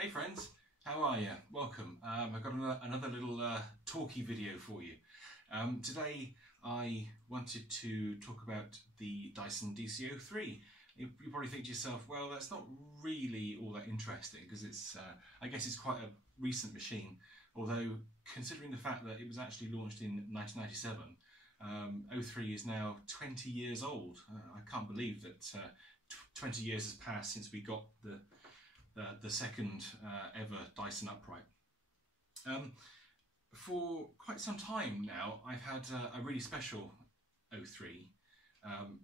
Hey friends, how are you? Welcome. I've got another little talky video for you. Today I wanted to talk about the Dyson DC03. You probably think to yourself, well, that's not really all that interesting because it's, I guess it's quite a recent machine, although considering the fact that it was actually launched in 1997, 03 is now 20 years old. I can't believe that 20 years has passed since we got the second ever Dyson upright. For quite some time now I've had a really special 03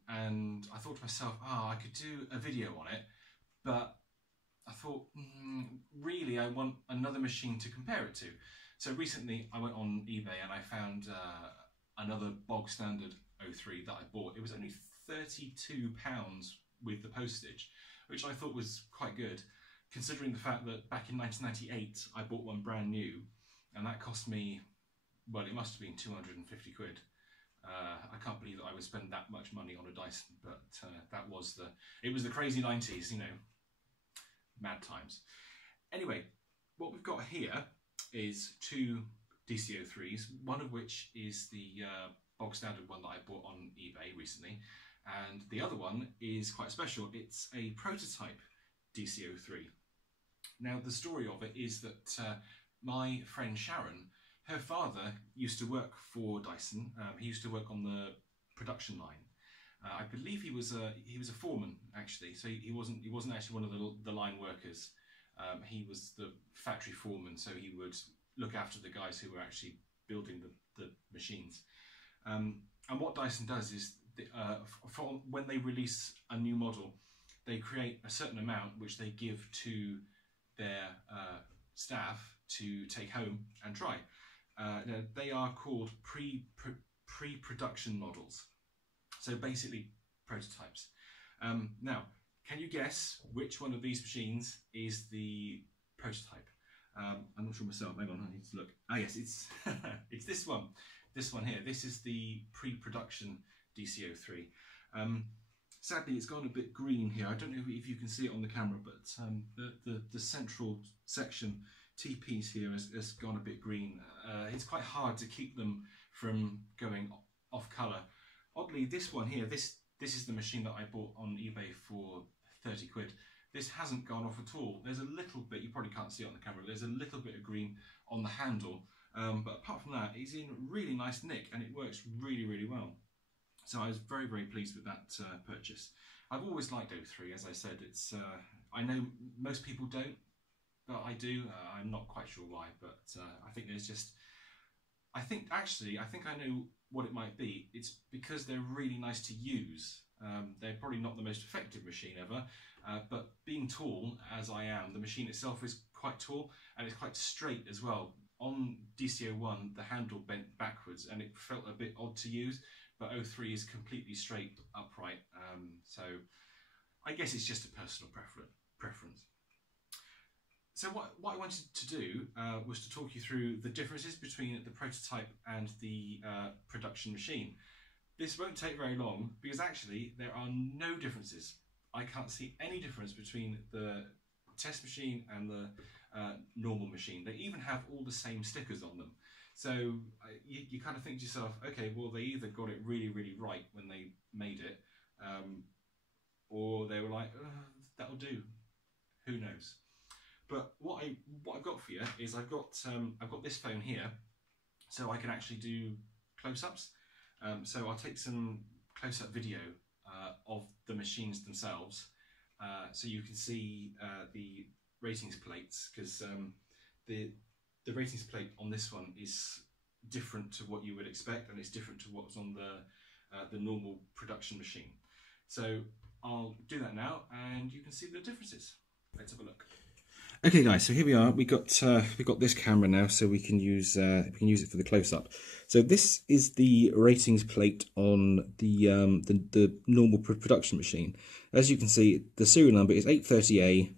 and I thought to myself, I could do a video on it, but I thought really I want another machine to compare it to. So recently I went on eBay and I found another bog standard 03 that I bought. It was only £32 with the postage, which I thought was quite good, considering the fact that back in 1998 I bought one brand new and that cost me, well, it must have been 250 quid. I can't believe that I would spend that much money on a Dyson, but it was the crazy 90s, you know, mad times. Anyway, what we've got here is two DC03s, one of which is the bog standard one that I bought on eBay recently, and the other one is quite special. It's a prototype DC03. Now, the story of it is that my friend Sharon, her father used to work for Dyson. He used to work on the production line. I believe he was a foreman actually, so he wasn't actually one of the line workers. He was the factory foreman, so he would look after the guys who were actually building the machines. And what Dyson does is, when they release a new model, they create a certain amount which they give to their staff to take home and try. Now, they are called pre-production models, so basically prototypes. Now, can you guess which one of these machines is the prototype? I'm not sure myself. Hang on, I need to look. Ah, yes, it's it's this one. This one here. This is the pre-production DC03. Sadly, it's gone a bit green here. I don't know if you can see it on the camera, but the central section, T-piece here, has gone a bit green. It's quite hard to keep them from going off colour. Oddly, this one here, this is the machine that I bought on eBay for 30 quid. This hasn't gone off at all. There's a little bit, you probably can't see it on the camera, there's a little bit of green on the handle, but apart from that, it's in really nice nick and it works really, really well. So I was very, very pleased with that purchase. I've always liked 03, as I said. It's I know most people don't, but I do. I'm not quite sure why, but I think there's just, I think I know what it might be. It's because they're really nice to use. They're probably not the most effective machine ever, but being tall as I am, the machine itself is quite tall and it's quite straight as well. On DC01, the handle bent backwards and it felt a bit odd to use, but 03 is completely straight, upright. So I guess it's just a personal preference. So what I wanted to do was to talk you through the differences between the prototype and the production machine. This won't take very long because actually there are no differences. I can't see any difference between the test machine and the normal machine. They even have all the same stickers on them. So you kind of think to yourself, okay, well, they either got it really, really right when they made it, or they were like, that'll do. Who knows? But what I've got for you is I've got this phone here, so I can actually do close-ups. So I'll take some close-up video of the machines themselves, so you can see the ratings plates, because the ratings plate on this one is different to what you would expect, and it's different to what's on the normal production machine. So I'll do that now, and you can see the differences. Let's have a look. Okay, guys. So here we are. We've got this camera now, so we can use it for the close-up. So this is the ratings plate on the normal production machine. As you can see, the serial number is 830A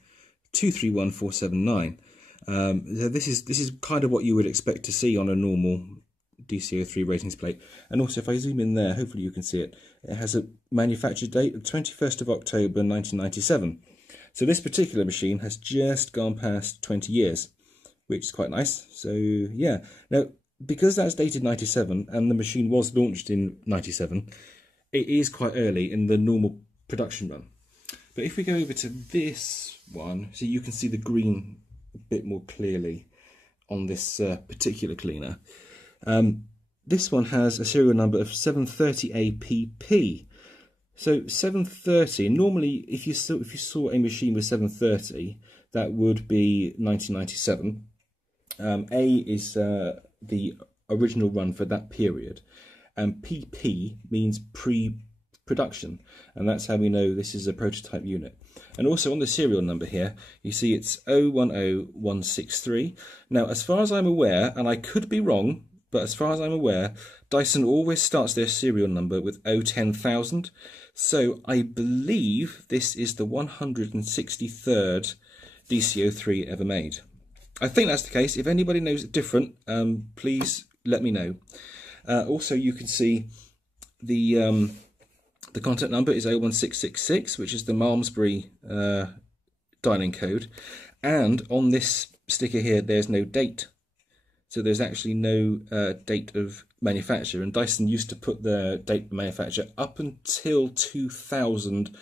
231479. So this is kind of what you would expect to see on a normal DC03 ratings plate. And also, if I zoom in there, hopefully you can see it. It has a manufacture date of 21st of October 1997. So this particular machine has just gone past 20 years, which is quite nice. So yeah, now because that's dated 97 and the machine was launched in 97, it is quite early in the normal production run. But if we go over to this one, so you can see the green a bit more clearly on this particular cleaner. This one has a serial number of 730APP. So 730, normally if you saw a machine with 730, that would be 1997. A is the original run for that period, and PP means pre-production, and that's how we know this is a prototype unit. And also on the serial number here, you see it's 010163. Now, as far as I'm aware, and I could be wrong, but as far as I'm aware, Dyson always starts their serial number with 010,000. So I believe this is the 163rd DC03 ever made. I think that's the case. If anybody knows it different, please let me know. Also, you can see the contact number is 01666, which is the Malmesbury dialing code. And on this sticker here, there's no date. So there's actually no date of manufacture. And Dyson used to put the date of manufacture up until 2000,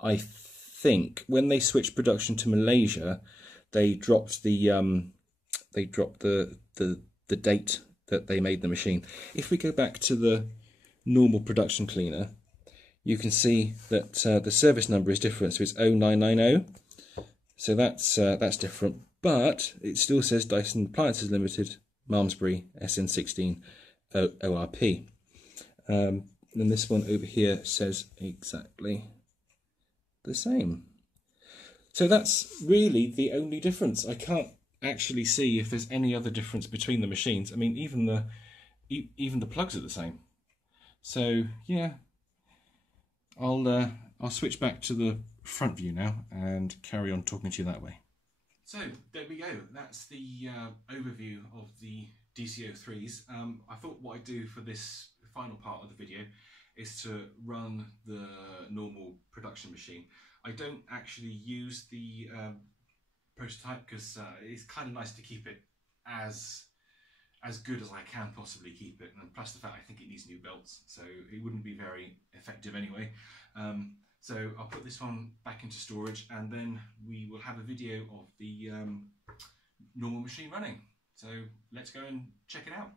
I think. When they switched production to Malaysia, they dropped the date that they made the machine. If we go back to the normal production cleaner, you can see that the service number is different, so it's 0990. So that's different, but it still says Dyson Appliances Limited, Malmesbury, SN16 ORP. And this one over here says exactly the same. So that's really the only difference. I can't actually see if there's any other difference between the machines. I mean, even the plugs are the same. So yeah, I'll switch back to the front view now and carry on talking to you that way. So there we go. That's the overview of the DC03s. I thought what I'd do for this final part of the video is to run the normal production machine. I don't actually use the prototype because it's kind of nice to keep it as good as I can possibly keep it, and plus the fact I think it needs new belts, so it wouldn't be very effective anyway. So I'll put this one back into storage, and then we will have a video of the normal machine running. So let's go and check it out.